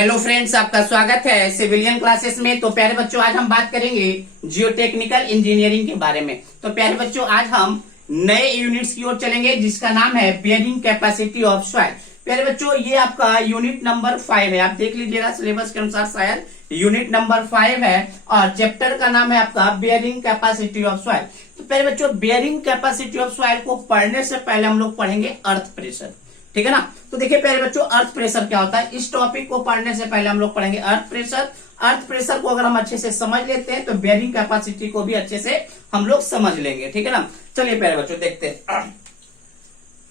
Hello friends, आपका स्वागत है सिविलियन क्लासेस में। तो प्यारे बच्चों, आज हम बात करेंगे जियोटेक्निकल इंजीनियरिंग के बारे में। तो प्यारे बच्चों, आज हम नए यूनिट्स की ओर चलेंगे जिसका नाम है बियरिंग कैपेसिटी ऑफ सॉइल। प्यारे बच्चों, ये आपका यूनिट नंबर 5 है। आप देख लीजिएगा सिलेबस के अनुसार, शायद यूनिट नंबर 5 है और चैप्टर का नाम है आपका बियरिंग कैपेसिटी ऑफ सॉइल। तो प्यारे बच्चों, बियरिंग कैपेसिटी ऑफ सॉइल को पढ़ने से पहले हम लोग पढ़ेंगे अर्थ प्रेशर, ठीक है ना। तो देखिए प्यारे बच्चों, अर्थ प्रेशर क्या होता है, इस टॉपिक को पढ़ने से पहले हम लोग पढ़ेंगे अर्थ प्रेशर। अर्थ प्रेशर को अगर हम अच्छे से समझ लेते हैं तो बेयरिंग कैपेसिटी को भी अच्छे से हम लोग समझ लेंगे, ठीक है ना। चलिए प्यारे बच्चों देखते हैं।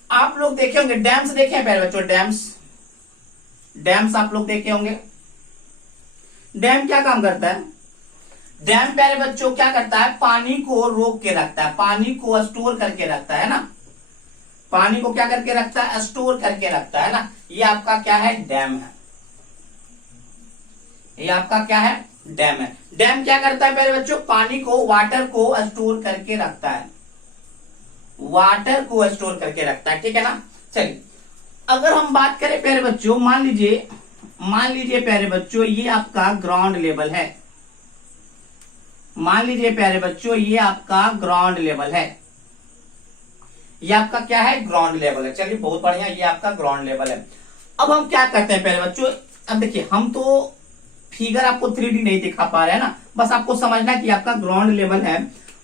आप लोग देखे होंगे डैम्स, देखे हैं प्यारे बच्चों डैम्स आप लोग देखे होंगे। डैम क्या काम करता है? डैम प्यारे बच्चों क्या करता है, पानी को रोक के रखता है, पानी को स्टोर करके रखता है ना। पानी को क्या करके रखता है, स्टोर करके रखता है ना। ये आपका क्या है, डैम है। ये आपका क्या है, डैम है। डैम क्या करता है प्यारे बच्चों, पानी को, वाटर को स्टोर करके रखता है, वाटर को स्टोर करके रखता है, ठीक है ना। चलिए, अगर हम बात करें प्यारे बच्चों, मान लीजिए प्यारे बच्चों, ये आपका ग्राउंड लेवल है। मान लीजिए प्यारे बच्चों, ये आपका ग्राउंड लेवल है। ये आपका क्या है, ग्राउंड लेवल है। चलिए बहुत बढ़िया, ये आपका ग्राउंड लेवल है। अब हम क्या करते हैं प्यारे बच्चों, अब देखिए हम तो फिगर आपको 3D नहीं दिखा पा रहे हैं ना, बस आपको समझना कि आपका ग्राउंड लेवल है।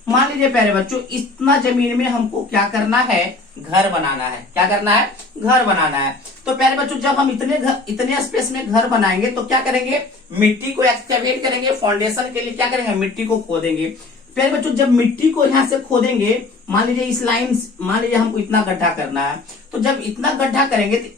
मान लीजिए प्यारे बच्चों, इतना जमीन में हमको क्या करना है, घर बनाना है। क्या करना है, घर बनाना है। तो प्यारे बच्चों, जब हम इतने स्पेस में घर बनाएंगे तो क्या करेंगे, मिट्टी को एक्सकैवेट करेंगे। फाउंडेशन के लिए क्या करेंगे, मिट्टी को खोदेंगे। प्यारे बच्चों, जब मिट्टी को यहां से खोदेंगे, मान लीजिए इस लाइन, मान लीजिए हमको इतना गड्ढा करना है, तो जब इतना गड्ढा करेंगे तो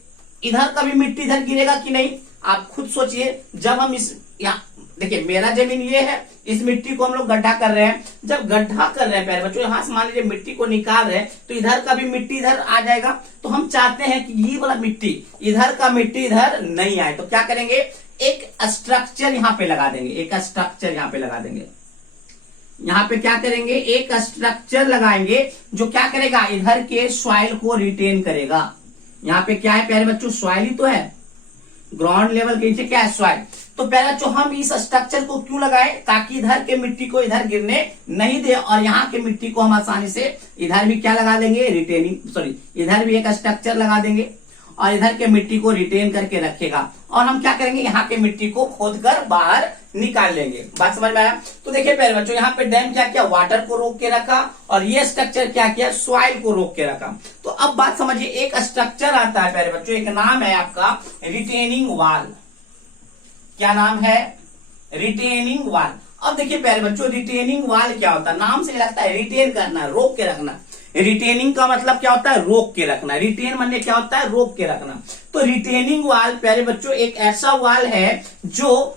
इधर का भी मिट्टी इधर गिरेगा कि नहीं, आप खुद सोचिए। जब हम इस यहाँ देखिए, मेरा जमीन ये है, इस मिट्टी को हम लोग गड्ढा कर रहे हैं। जब गड्ढा कर रहे हैं प्यारे बच्चों, यहां से मान लीजिए मिट्टी को निकाल रहे हैं, तो इधर का भी मिट्टी इधर आ जाएगा। तो हम चाहते हैं कि ये वाला मिट्टी, इधर का मिट्टी इधर नहीं आए, तो क्या करेंगे, एक स्ट्रक्चर यहाँ पे लगा देंगे। एक स्ट्रक्चर यहाँ पे लगा देंगे। यहाँ पे क्या करेंगे, एक स्ट्रक्चर लगाएंगे जो क्या करेगा, इधर के सॉइल को रिटेन करेगा। यहाँ पे क्या है प्यारे बच्चों, सॉइल ही तो है। ग्राउंड लेवल के नीचे क्या है, सॉइल। तो प्यारे बच्चों, हम इस स्ट्रक्चर को क्यों लगाए, ताकि इधर के मिट्टी को इधर गिरने नहीं दे, और यहाँ के मिट्टी को हम आसानी से इधर भी क्या लगा देंगे, इधर भी एक स्ट्रक्चर लगा देंगे और इधर के मिट्टी को रिटेन करके रखेगा। और हम क्या करेंगे, यहाँ के मिट्टी को खोदकर बाहर निकाल लेंगे। बात समझ में आया? तो देखिए प्यारे बच्चों, यहाँ पे डैम क्या किया, वाटर को रोक के रखा, और ये स्ट्रक्चर क्या किया, सॉइल को रोक के रखा। तो अब बात समझिए, एक स्ट्रक्चर आता है प्यारे बच्चों, एक नाम है आपका रिटेनिंग वाल। क्या नाम है, रिटेनिंग वाल। अब देखिए प्यारे बच्चों, रिटेनिंग वाल क्या होता है, नाम से लगता है रिटेन करना, रोक के रखना। रिटेनिंग का मतलब क्या होता है, रोक के रखना। रिटेन माने क्या होता है, रोक के रखना। तो रिटेनिंग वाल प्यारे बच्चों एक ऐसा वाल है जो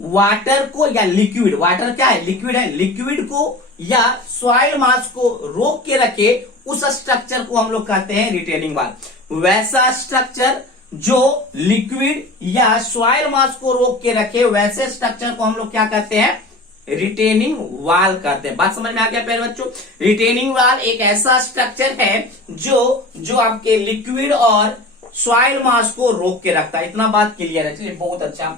वाटर को, या लिक्विड, वाटर क्या है, लिक्विड है, लिक्विड को या सॉइल मास को रोक के रखे, उस स्ट्रक्चर को हम लोग कहते हैं रिटेनिंग वाल। वैसा स्ट्रक्चर जो लिक्विड या सॉइल मास को रोक के रखे, वैसे स्ट्रक्चर को हम लोग क्या कहते हैं, रिटेनिंग वाल कहते हैं। बात समझ में आ गया प्यारे बच्चों? रिटेनिंग वाल एक ऐसा स्ट्रक्चर है जो आपके लिक्विड और सॉइल मास को रोक के रखता है। इतना बात क्लियर है, चलिए बहुत अच्छा।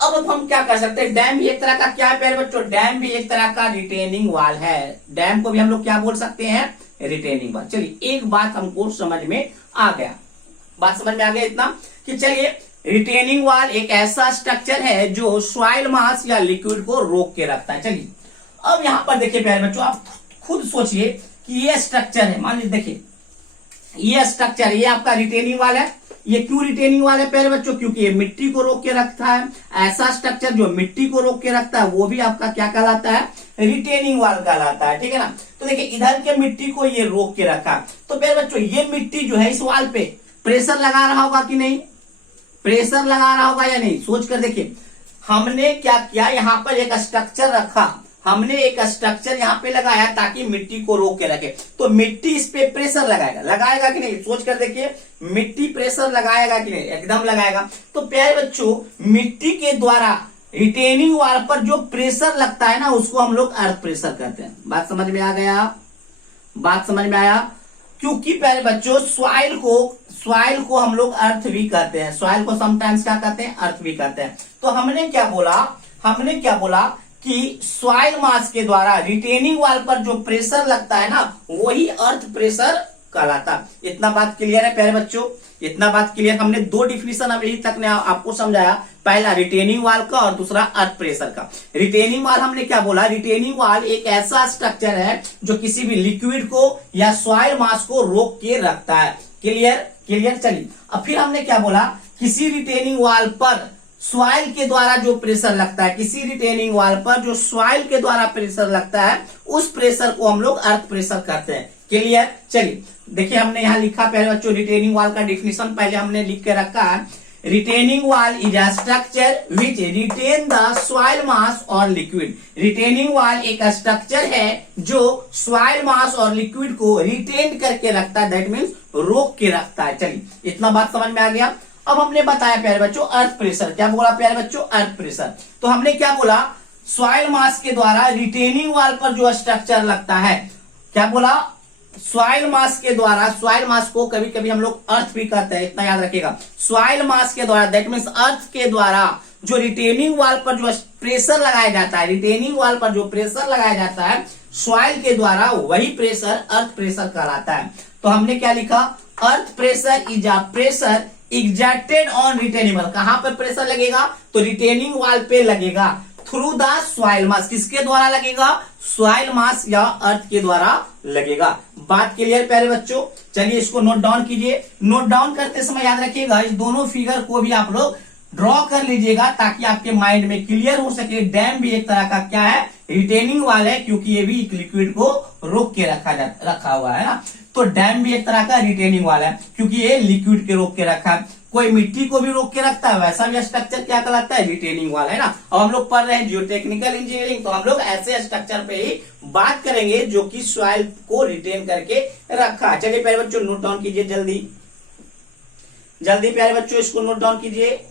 अब हम क्या कर सकते हैं, डैम भी एक तरह का क्या है प्यारे बच्चों, डैम भी एक तरह का रिटेनिंग वाल है। डैम को भी हम लोग क्या बोल सकते हैं, रिटेनिंग वाल। चलिए, एक बात हमको समझ में आ गया, बात समझ में आ गया इतना कि चलिए, रिटेनिंग वाल एक ऐसा स्ट्रक्चर है जो सॉइल मास या लिक्विड को रोक के रखता है। चलिए, अब यहां पर देखिए प्यारे बच्चों, आप खुद सोचिए कि ये स्ट्रक्चर है, मान लीजिए देखिए ये स्ट्रक्चर, ये आपका रिटेनिंग वाल है। ये क्यों रिटेनिंग वाल है प्यारे बच्चों, क्योंकि ये मिट्टी को रोक के रखता है। ऐसा स्ट्रक्चर जो मिट्टी को रोक के रखता है वो भी आपका क्या कहलाता है, रिटेनिंग वाल कहलाता है, ठीक है ना। तो देखिए, इधर के मिट्टी को ये रोक के रखा। तो प्यारे बच्चों, ये मिट्टी जो है इस वाल पे प्रेशर लगा रहा होगा कि नहीं, प्रेशर लगा रहा होगा या नहीं, सोच कर देखिए। हमने क्या किया, यहाँ पर एक स्ट्रक्चर रखा, हमने एक स्ट्रक्चर यहाँ पे लगाया ताकि मिट्टी को रोक के रखे। तो मिट्टी इस पे प्रेशर लगाएगा कि नहीं, सोच कर देखिए, मिट्टी प्रेशर लगाएगा कि नहीं, एकदम लगाएगा। तो प्यारे बच्चों, मिट्टी के द्वारा रिटेनिंग वाल पर जो प्रेशर लगता है ना, उसको हम लोग अर्थ प्रेशर कहते हैं। बात समझ में आ गया, बात समझ में आया? क्योंकि प्यारे बच्चों, सॉइल को हम लोग अर्थ भी कहते हैं, सॉइल को समटाइम्स क्या कहते हैं, अर्थ भी कहते हैं। तो हमने क्या बोला कि सॉइल मास के द्वारा रिटेनिंग वाल पर जो प्रेशर लगता है ना, वही अर्थ प्रेशर कहलाता। इतना बात क्लियर है प्यारे बच्चों, इतना बात क्लियर। हमने दो डिफिनेशन अभी तक ने आपको समझाया, पहला रिटेनिंग वाल का और दूसरा अर्थ प्रेशर का। रिटेनिंग वाल हमने क्या बोला, रिटेनिंग वाल एक ऐसा स्ट्रक्चर है जो किसी भी लिक्विड को या सॉइल मास को रोक के रखता है। क्लियर। चलिए अब फिर हमने क्या बोला, किसी रिटेनिंग वाल पर सॉइल के द्वारा जो प्रेशर लगता है, किसी रिटेनिंग वाल पर जो सॉइल के द्वारा प्रेशर लगता है, उस प्रेशर को हम लोग अर्थ प्रेशर कहते हैं। क्लियर। चलिए देखिए हमने यहाँ लिखा प्यारे बच्चों, रिटेनिंग वाल का डिफिनेशन पहले हमने लिख के रखा है। Retaining wall is a structure which retain the soil mass और लिक्विड। रिटेनिंग वाल एक स्ट्रक्चर है जो सॉइल मास और लिक्विड को रिटेन करके रखता है, दैट मीन्स रोक के रखता है। चलिए इतना बात समझ में आ गया। अब हमने बताया प्यारे बच्चों अर्थ प्रेशर। क्या बोला प्यारे बच्चों, अर्थ प्रेशर। तो हमने क्या बोला, सॉइल मास के द्वारा रिटेनिंग वाल पर जो स्ट्रक्चर लगता है, क्या बोला, सॉइल मास के द्वारा, सॉइल मास को कभी कभी हम लोग अर्थ भी कहते हैं, इतना याद रखिएगा। सॉइल मास के द्वारा, दैट मीन्स अर्थ के द्वारा जो रिटेनिंग वाल पर जो प्रेशर लगाया जाता है, रिटेनिंग वाल पर जो प्रेशर लगाया जाता है सॉइल के द्वारा, वही प्रेशर अर्थ प्रेशर कहलाता है। तो हमने क्या लिखा, अर्थ pressure is a pressure exerted on retaining वाल। कहां पर प्रेशर लगेगा, तो रिटेनिंग वाल पे लगेगा, थ्रू द सॉइल मास। किसके द्वारा लगेगा, सॉइल मास या अर्थ के द्वारा लगेगा। बात क्लियर प्यारे बच्चों। चलिए इसको नोट डाउन कीजिए। नोट डाउन करते समय याद रखिएगा, इस दोनों फिगर को भी आप लोग ड्रॉ कर लीजिएगा ताकि आपके माइंड में क्लियर हो सके। डैम भी एक तरह का क्या है, रिटेनिंग वाल है, क्योंकि ये भी एक लिक्विड को रोक के रखा हुआ है ना। तो डैम भी एक तरह का रिटेनिंग वाल है, क्योंकि ये लिक्विड के रोक के रखा है। कोई मिट्टी को भी रोक के रखता है, वैसा भी स्ट्रक्चर क्या कहलाता है, रिटेनिंग वाल है ना। अब हम लोग पढ़ रहे हैं जियोटेक्निकल इंजीनियरिंग, तो हम लोग ऐसे स्ट्रक्चर पे ही बात करेंगे जो कि सॉइल को रिटेन करके रखा। चलिए प्यारे बच्चों नोट डाउन कीजिए, जल्दी जल्दी प्यारे बच्चों इसको नोट डाउन कीजिए।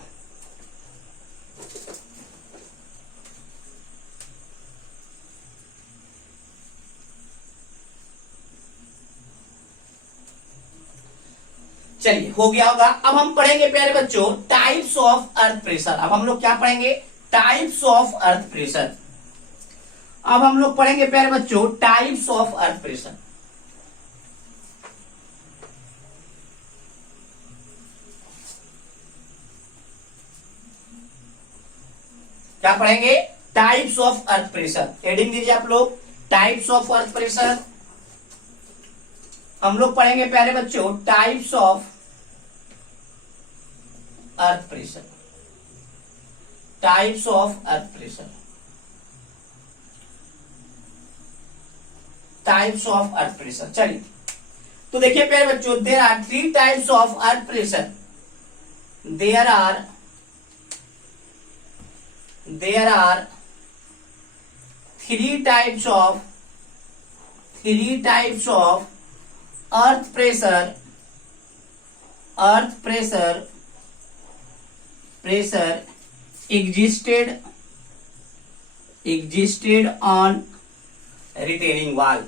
चलिए हो गया होगा। अब हम पढ़ेंगे प्यारे बच्चों टाइप्स ऑफ अर्थ प्रेशर। अब हम लोग क्या पढ़ेंगे, टाइप्स ऑफ अर्थ प्रेशर। अब हम लोग पढ़ेंगे प्यारे बच्चों टाइप्स ऑफ अर्थ प्रेशर। क्या पढ़ेंगे, types of earth pressure. Heading दीजिए आप लोग, टाइप्स ऑफ अर्थ प्रेशर। हम लोग पढ़ेंगे प्यारे बच्चों types of earth pressure. Types of earth pressure, types of earth pressure. चलिए तो देखिए प्यारे बच्चों, there are 3 types of earth pressure. There are 3 types of earth pressure existed on retaining wall।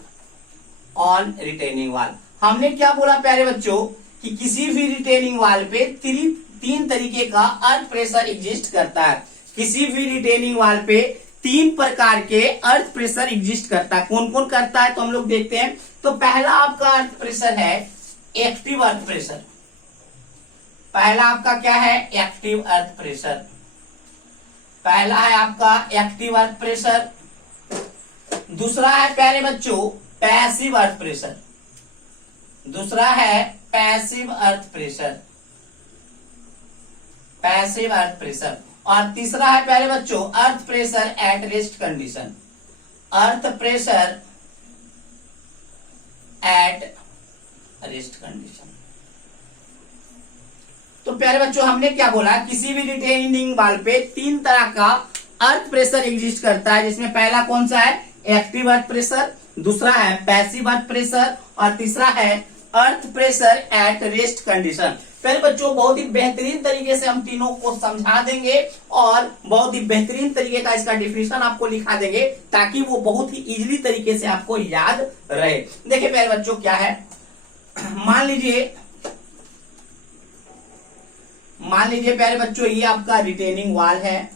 हमने क्या बोला प्यारे बच्चों कि किसी भी रिटेनिंग वाल पे 3 तरीके का अर्थ प्रेशर एग्जिस्ट करता है। किसी भी रिटेनिंग वाल पे 3 प्रकार के अर्थ प्रेशर एग्जिस्ट करता है। कौन कौन करता है तो हम लोग देखते हैं। तो पहला आपका अर्थ प्रेशर है एक्टिव अर्थ प्रेशर। पहला आपका क्या है, एक्टिव अर्थ प्रेशर। पहला है आपका एक्टिव अर्थ प्रेशर। दूसरा है प्यारे बच्चों पैसिव अर्थ प्रेशर। दूसरा है passive earth pressure, passive earth pressure. और तीसरा है प्यारे बच्चों अर्थ pressure at rest condition. Earth pressure at rest condition. तो प्यारे बच्चों हमने क्या बोला, किसी भी रिटेनिंग वाल पे 3 तरह का अर्थ प्रेशर एग्जिस्ट करता है, जिसमें पहला कौन सा है, एक्टिव अर्थ प्रेशर, दूसरा है पैसिव अर्थ प्रेशर और तीसरा है अर्थ प्रेशर एट रेस्ट कंडीशन। फिर बच्चों बहुत ही बेहतरीन तरीके से हम तीनों को समझा देंगे और बहुत ही बेहतरीन तरीके का इसका डिफिनेशन आपको लिखा देंगे ताकि वो बहुत ही इजीली तरीके से आपको याद रहे। देखिए प्यारे बच्चों क्या है, मान लीजिए मान लीजिए प्यारे बच्चों ये आपका रिटेनिंग वॉल है,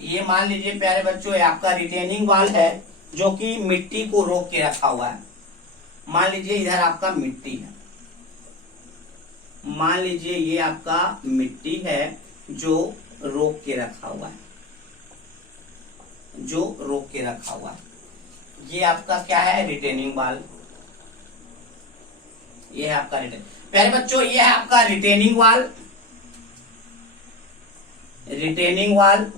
ये मान लीजिए प्यारे बच्चों ये आपका रिटेनिंग वॉल है जो कि मिट्टी को रोक के रखा हुआ है। मान लीजिए इधर आपका मिट्टी है, मान लीजिए ये आपका मिट्टी है जो रोक के रखा हुआ है, जो रोक के रखा हुआ है। ये आपका क्या है, रिटेनिंग वॉल। ये है आपका प्यारे बच्चों ये है आपका रिटेनिंग वॉल, रिटेनिंग वॉल।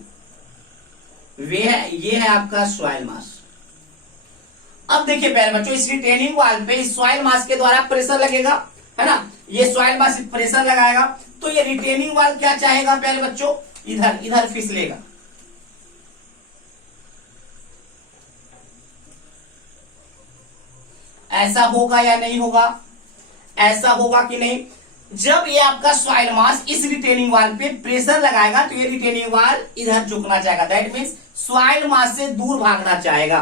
ये है आपका सॉइल मास। अब देखिए प्यारे बच्चों इस रिटेनिंग वॉल पे इस सॉइल मास के द्वारा प्रेशर लगेगा, है ना, ये सॉइल मास प्रेशर लगाएगा तो ये रिटेनिंग वॉल क्या चाहेगा प्यारे बच्चों, इधर इधर फिसलेगा। ऐसा होगा या नहीं होगा, ऐसा होगा कि नहीं। जब ये आपका सॉइल मास इस रिटेनिंग वॉल पे प्रेशर लगाएगा तो ये रिटेनिंग वॉल इधर झुकना चाहेगा, दैट मीन्स सॉइल मास से दूर भागना चाहेगा।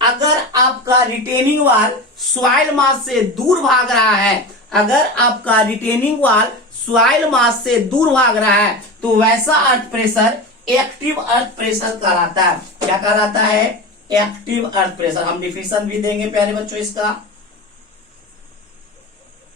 अगर आपका रिटेनिंग वॉल सॉइल मास से दूर भाग रहा है, अगर आपका रिटेनिंग वॉल सॉइल मास से दूर भाग रहा है तो वैसा earth pressure active earth pressure कहलाता है। क्या कहलाता है, एक्टिव अर्थ प्रेशर। हम डिफिनेशन भी देंगे प्यारे बच्चों इसका,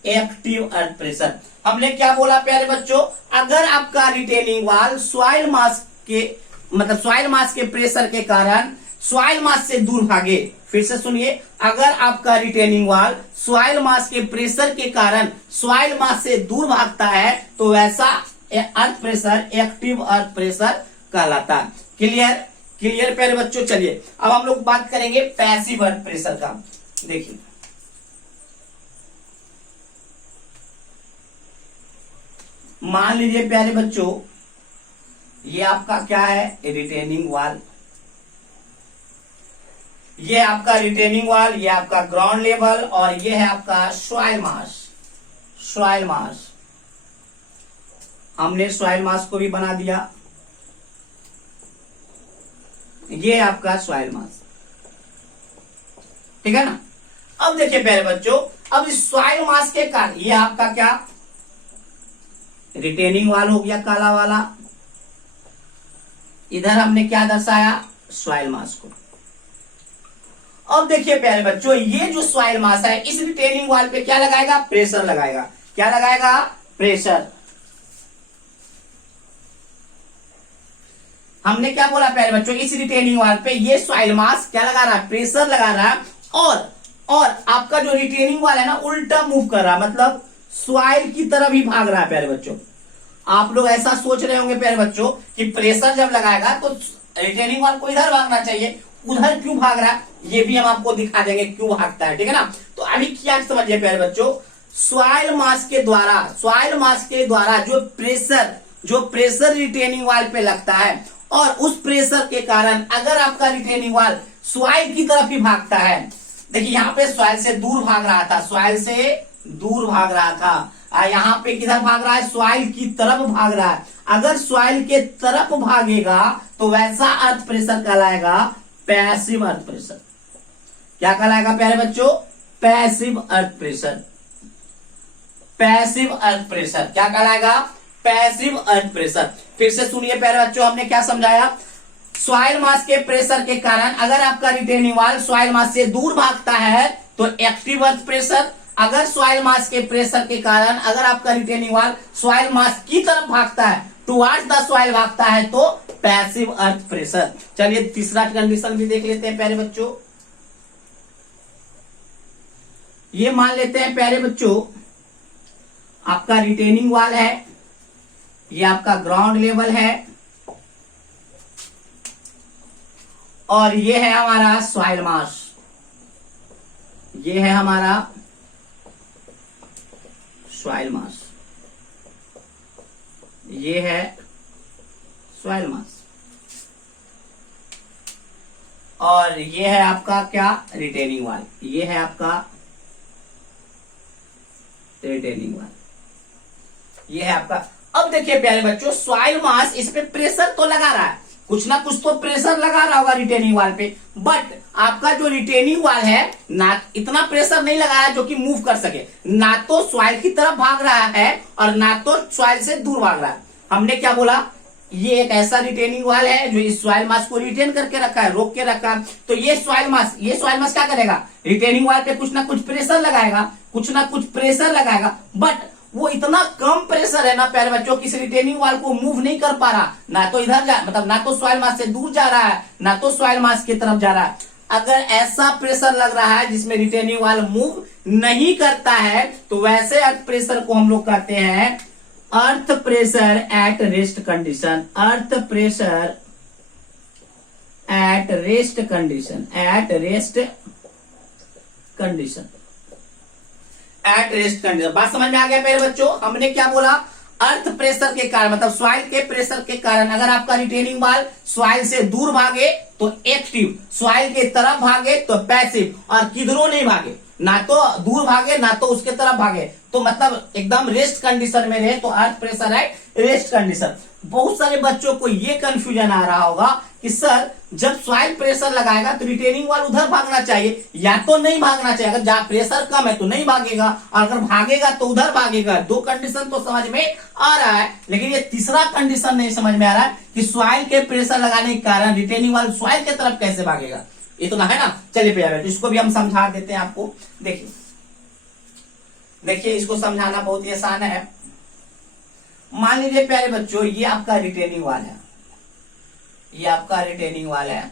एक्टिव अर्थ प्रेशर। हमने क्या बोला प्यारे बच्चों, अगर आपका रिटेनिंग वॉल सॉइल मास के मतलब सॉइल मास के प्रेशर के कारण सॉइल मास से दूर भागे, फिर से सुनिए, अगर आपका रिटेनिंग वॉल सॉइल मास के प्रेशर के कारण सॉइल मास से दूर भागता है तो वैसा earth pressure active earth pressure कहलाता है। क्लियर, क्लियर प्यारे बच्चों। चलिए अब हम लोग बात करेंगे पैसिव अर्थ प्रेशर का। देखिए मान लीजिए प्यारे बच्चों ये आपका क्या है, रिटेनिंग वॉल। ये आपका रिटेनिंग वॉल, ये आपका ग्राउंड लेवल और ये है आपका सॉइल मास। सॉइल मास, हमने सॉइल मास को भी बना दिया, ये आपका सॉइल मास, ठीक है ना। अब देखिए प्यारे बच्चों, अब इस सॉइल मास के कारण ये आपका क्या रिटेनिंग वॉल हो गया काला वाला, इधर हमने क्या दर्शाया, सॉइल मास को। अब देखिए प्यारे बच्चों ये जो सॉइल मास है इस रिटेनिंग वॉल पे क्या लगाएगा, प्रेशर लगाएगा। क्या लगाएगा, प्रेशर। हमने क्या बोला प्यारे बच्चों, इस रिटेनिंग वॉल पे ये सॉइल मास क्या लगा रहा है, प्रेशर लगा रहा है। और आपका जो रिटेनिंग वॉल है ना उल्टा मूव कर रहा है, मतलब सॉइल की तरफ ही भाग रहा है। प्यारे बच्चों आप लोग ऐसा सोच रहे होंगे प्यारे बच्चों कि प्रेशर जब लगाएगा तो रिटेनिंग वॉल को इधर भागना चाहिए, उधर क्यों भाग रहा है, ये भी हम आपको दिखा देंगे क्यों भागता है, ठीक है ना। तो अभी क्या समझिए प्यारे बच्चों, सॉइल मास के द्वारा जो प्रेशर रिटेनिंग वॉल पे लगता है और उस प्रेशर के कारण अगर आपका रिटेनिंग वॉल सॉइल की तरफ ही भागता है, देखिए यहाँ पे सॉइल से दूर भाग रहा था, सॉइल से दूर भाग रहा था, यहाँ पे किधर भाग रहा है, सॉइल की तरफ भाग रहा है। अगर सॉइल के तरफ भागेगा तो वैसा अर्थ प्रेशर कहलाएगा पैसिव अर्थ प्रेशर। क्या कहलाएगा प्यारे बच्चों, passive earth pressure. Passive earth pressure क्या कहलाएगा, पैसिव अर्थ प्रेशर। फिर से सुनिए प्यारे बच्चों हमने क्या समझाया, सॉइल मास के प्रेशर के कारण अगर आपका रिटेनिंग वॉल सॉइल मास से दूर भागता है तो एक्टिव अर्थ प्रेशर, अगर सॉइल मास के प्रेशर के कारण अगर आपका रिटेनिंग वॉल सॉइल मास की तरफ भागता है, टुवर्ड्स द सॉइल भागता है तो पैसिव अर्थ प्रेशर। चलिए तीसरा कंडीशन भी देख लेते हैं प्यारे बच्चों। ये मान लेते हैं प्यारे बच्चों आपका रिटेनिंग वॉल है, ये आपका ग्राउंड लेवल है और ये है हमारा सॉइल मास, ये है हमारा सॉइल मास, ये है सॉइल मास और ये है आपका क्या, रिटेनिंग वॉल, ये है आपका रिटेनिंग वॉल, ये है आपका। अब देखिए प्यारे बच्चों सॉइल मास इस पे प्रेशर तो लगा रहा है, कुछ ना कुछ तो प्रेशर लगा रहा होगा रिटेनिंग वाल पे, बट आपका जो रिटेनिंग वाल है ना इतना प्रेशर नहीं लगा है जो कि मूव कर सके, ना तो सॉइल की तरफ भाग रहा है और ना तो सॉइल से दूर भाग रहा है। हमने क्या बोला, ये एक ऐसा रिटेनिंग वाल है जो इस सॉइल मास को रिटेन करके रखा है, रोक के रखा है। तो ये सॉइल मास क्या करेगा, रिटेनिंग वाल पे कुछ ना कुछ प्रेशर लगाएगा, कुछ ना कुछ प्रेशर लगाएगा, बट वो इतना कम प्रेशर है ना प्यारे बच्चों कि इस रिटेनिंग वाल को मूव नहीं कर पा रहा, ना तो इधर जा मतलब ना तो सॉइल मास से दूर जा रहा है, ना तो सॉइल मास की तरफ जा रहा है। अगर ऐसा प्रेशर लग रहा है जिसमें रिटेनिंग वाल मूव नहीं करता है तो वैसे अर्थ प्रेशर को हम लोग कहते हैं अर्थ pressure at rest condition. Earth pressure at rest condition, eight rest condition, eight rest condition. बात समझ में आ गया मेरे बच्चों? हमने क्या बोला, अर्थ प्रेशर के कारण मतलब सॉइल के प्रेशर के कारण अगर आपका रिटेनिंग वाल सॉइल से दूर भागे तो एक्टिव, सॉइल के तरफ भागे तो पैसिव, और किधरों नहीं भागे, ना तो दूर भागे ना तो उसके तरफ भागे, तो मतलब एकदम रेस्ट कंडीशन में रहे तो अर्थ प्रेशर है रेस्ट कंडीशन। बहुत सारे बच्चों को ये कंफ्यूजन आ रहा होगा कि सर जब सॉइल प्रेशर लगाएगा तो रिटेनिंग वाल उधर भागना चाहिए या तो नहीं भागना चाहिए, अगर जहां प्रेशर कम है तो नहीं भागेगा और अगर भागेगा तो उधर भागेगा। दो कंडीशन तो समझ में आ रहा है, लेकिन ये तीसरा कंडीशन नहीं समझ में आ रहा है कि सॉइल के प्रेशर लगाने के कारण रिटेनिंग वाल सॉइल की तरफ कैसे भागेगा, इतना है ना। चलिए प्यारे, इसको भी हम समझा देते हैं आपको। देखिए इसको समझाना बहुत ही आसान है। मान लीजिए प्यारे बच्चों ये आपका रिटेनिंग वाल है, ये आपका रिटेनिंग वाल है,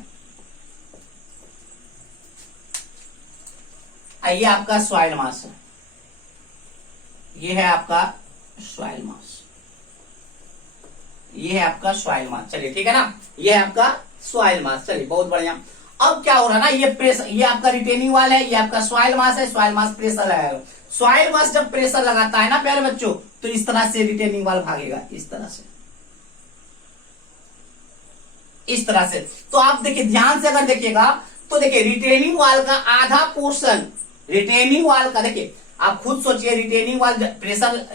ये आपका सॉइल मास है, ये है आपका सॉइल मास, ये है आपका सॉइल मास। चलिए ठीक है ना, ये है आपका सॉइल मास। चलिए बहुत बढ़िया। अब क्या हो रहा है ना, ये प्रेशर, ये आपका रिटेनिंग वाल है, ये आपका सॉइल मास है, सॉइल मास प्रेशर लगाएगा। सॉइल मास जब प्रेशर लगाता है ना प्यारे बच्चों तो इस तरह से रिटेनिंग वाल भागेगा, इस तरह से, इस तरह से। तो आप देखिए ध्यान से अगर देखिएगा तो देखिए रिटेनिंग वाल का आधा पोर्शन, रिटेनिंग वाल का देखिए आप खुद सोचिए, रिटेनिंग वाल प्रेशर,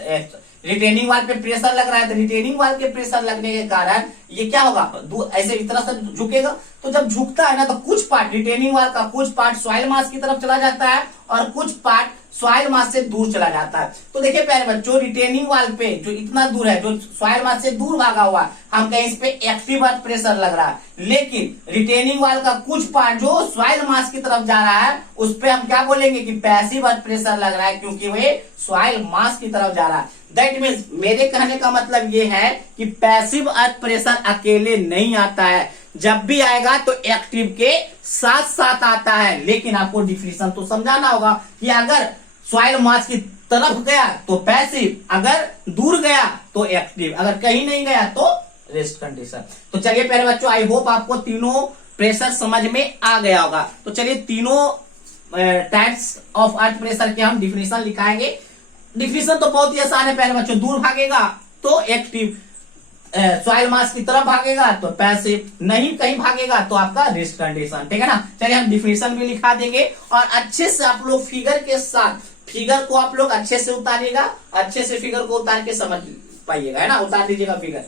रिटेनिंग वाल पे प्रेशर लग रहा है तो रिटेनिंग वाल के प्रेशर लगने के कारण ये क्या होगा, ऐसे इस तरह से झुकेगा। तो जब झुकता है ना तो कुछ पार्ट रिटेनिंग वाल का, कुछ पार्ट सॉइल मास की तरफ चला जाता है और कुछ पार्ट सॉइल मास से दूर चला जाता है। तो देखिए प्यारे बच्चों रिटेनिंग वाल पे जो इतना दूर है, जो सॉइल मास से दूर भागा हुआ है, हम कहें इस पे एक्टिव अर्थ प्रेशर लग रहा है, लेकिन रिटेनिंग वाल का कुछ पार्ट जो सॉइल मास की तरफ जा रहा है उस पे हम क्या बोलेंगे कि पैसिव अर्थ प्रेशर लग रहा है, क्योंकि वे सॉइल मास की तरफ जा रहा है। दैट मीन्स मेरे कहने का मतलब ये है कि पैसिव अर्थ प्रेशर अकेले नहीं आता है, जब भी आएगा तो एक्टिव के साथ साथ आता है। लेकिन आपको डिफिनेशन तो समझाना होगा कि अगर सॉइल मास की तरफ गया तो पैसिव, अगर दूर गया तो एक्टिव, अगर कहीं नहीं गया तो रेस्ट कंडीशन। तो चलिए प्यारे बच्चों, आई होप आपको तीनों प्रेशर समझ में आ गया होगा। तो चलिए तीनों टाइप्स ऑफ अर्थ प्रेशर के हम डिफिनेशन लिखाएंगे। डिफिनेशन तो बहुत ही आसान है प्यारे बच्चों, दूर भागेगा तो एक्टिव, सॉइल मास की तरफ भागेगा तो पैसिव, नहीं कहीं भागेगा तो आपका रेस्ट कंडीशन, ठीक है ना। चलिए हम डिफिनेशन भी लिखा देंगे और अच्छे से आप लोग फिगर के साथ, फिगर को आप लोग अच्छे से उतारिएगा, अच्छे से फिगर को उतार के समझ पाइएगा, है ना, उतार दीजिएगा फिगर।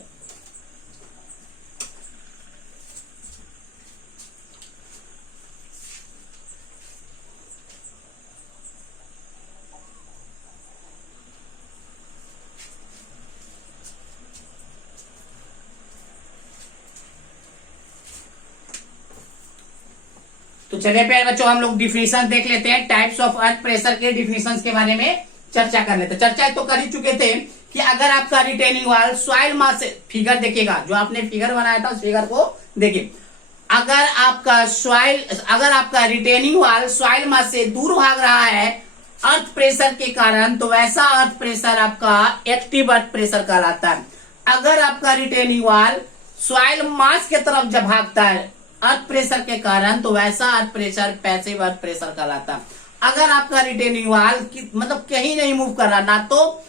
तो चलिए प्यारे बच्चों हम लोग डिफिनेशन देख लेते हैं, टाइप्स ऑफ अर्थ प्रेशर के डिफिनेशंस के बारे में चर्चा कर लेते हैं। चर्चा तो कर ही चुके थे कि अगर आपका रिटेनिंग वाल सॉइल मास से, फिगर देखिएगा जो आपने फिगर बनाया था उस फिगर को देखिए, अगर आपका रिटेनिंग वाल सॉइल मास से दूर भाग रहा है अर्थ प्रेशर के कारण तो वैसा अर्थ प्रेशर आपका एक्टिव अर्थ प्रेशर कहलाता है। अगर आपका रिटेनिंग वाल सॉइल मास के तरफ जब भागता है अर्थ प्रेशर के कारण तो वैसा earth pressure passive earth pressure कहलाता है। अगर आपका रिटेनिंग वाल मतलब कहीं नहीं मूव कर रहा, ना तो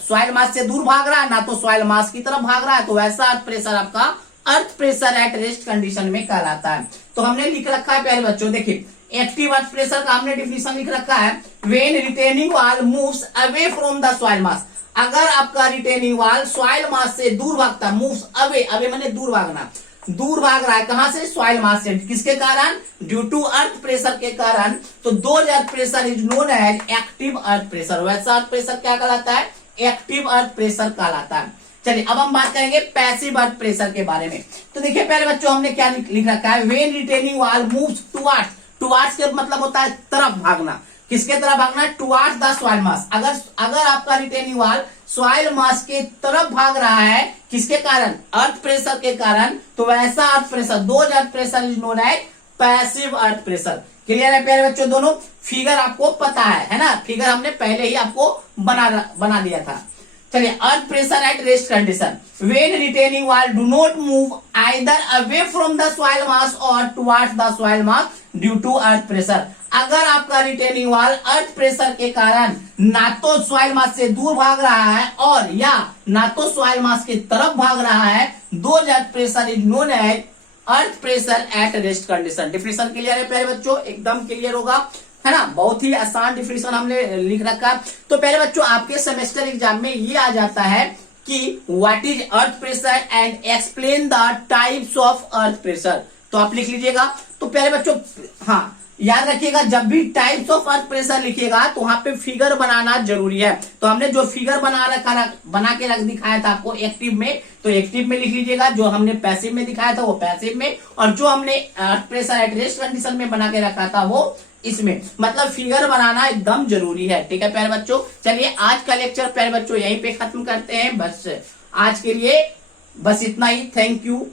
सॉइल मास से दूर भाग रहा है ना तो सॉइल मास की तरफ भाग रहा है, तो वैसा अर्थ प्रेशर आपका अर्थ प्रेशर एट रेस्ट कंडीशन में कहलाता है। तो हमने लिख रखा है प्यारे बच्चों, देखिए एक्टिव अर्थ प्रेशर का हमने डिफिनेशन लिख रखा है, व्हेन रिटेनिंग वाल moves away from the soil मास। अगर आपका रिटेनिंग वाल सॉइल मास से दूर भागता, मूव्स अवे, अवे माने दूर भागना, दूर भाग रहा है, कहां से? सॉइल मास से। किसके कारण? ड्यू टू अर्थ प्रेशर के कारण। तो दो earth pressure is known as active earth pressure. वैसा अर्थ प्रेशर क्या कहलाता है? एक्टिव अर्थ प्रेशर कहलाता है। चलिए अब हम बात करेंगे पैसिव अर्थ प्रेशर के बारे में। तो देखिए पहले बच्चों हमने क्या लिख रखा है, when retaining wall moves towards, towards के मतलब होता है तरफ भागना। किसके तरफ भागना? टुवर्ड्स द सॉइल मास। अगर आपका रिटेनिंग वॉल सॉइल मास के तरफ भाग रहा है, किसके कारण? अर्थ प्रेशर के कारण, तो वैसा अर्थ प्रेशर, दो earth pressure is known as passive earth pressure. Clear है प्यारे बच्चों? दोनों फिगर आपको पता है ना? फिगर हमने पहले ही आपको बना दिया था। चलिए earth pressure at rest condition, when retaining wall do not move either away from the soil mass और towards the soil mass due to earth pressure. अगर आपका रिटेनिंग वॉल अर्थ प्रेशर के कारण ना तो सॉइल मास से दूर भाग रहा है और या ना तो सॉइल मास की तरफ भाग रहा है, दो earth pressure is known as earth pressure at rest condition. Definition clear है प्यारे बच्चों? एकदम क्लियर होगा, है ना? बहुत ही आसान डिफिनेशन हमने लिख रखा। तो पहले बच्चों आपके सेमेस्टर एग्जाम में ये आ जाता है कि what is earth pressure and explain the types of earth pressure. तो आप लिख लीजिएगा। तो पहले बच्चों हाँ याद रखिएगा, जब भी टाइप्स ऑफ अर्थ प्रेशर लिखिएगा तो वहां पे फिगर बनाना जरूरी है। तो हमने जो फिगर बना के रख दिखाया था आपको एक्टिव में, तो एक्टिव में लिख लीजिएगा। जो हमने पैसिव में दिखाया था वो पैसिव में, और जो हमने अर्थ प्रेशर एट रेस्ट कंडीशन में बना के रखा था वो इसमें। मतलब फिगर बनाना एकदम जरूरी है। ठीक है प्यारे बच्चों? चलिए आज का लेक्चर प्यारे बच्चों यहीं पे खत्म करते हैं। बस आज के लिए बस इतना ही। Thank you.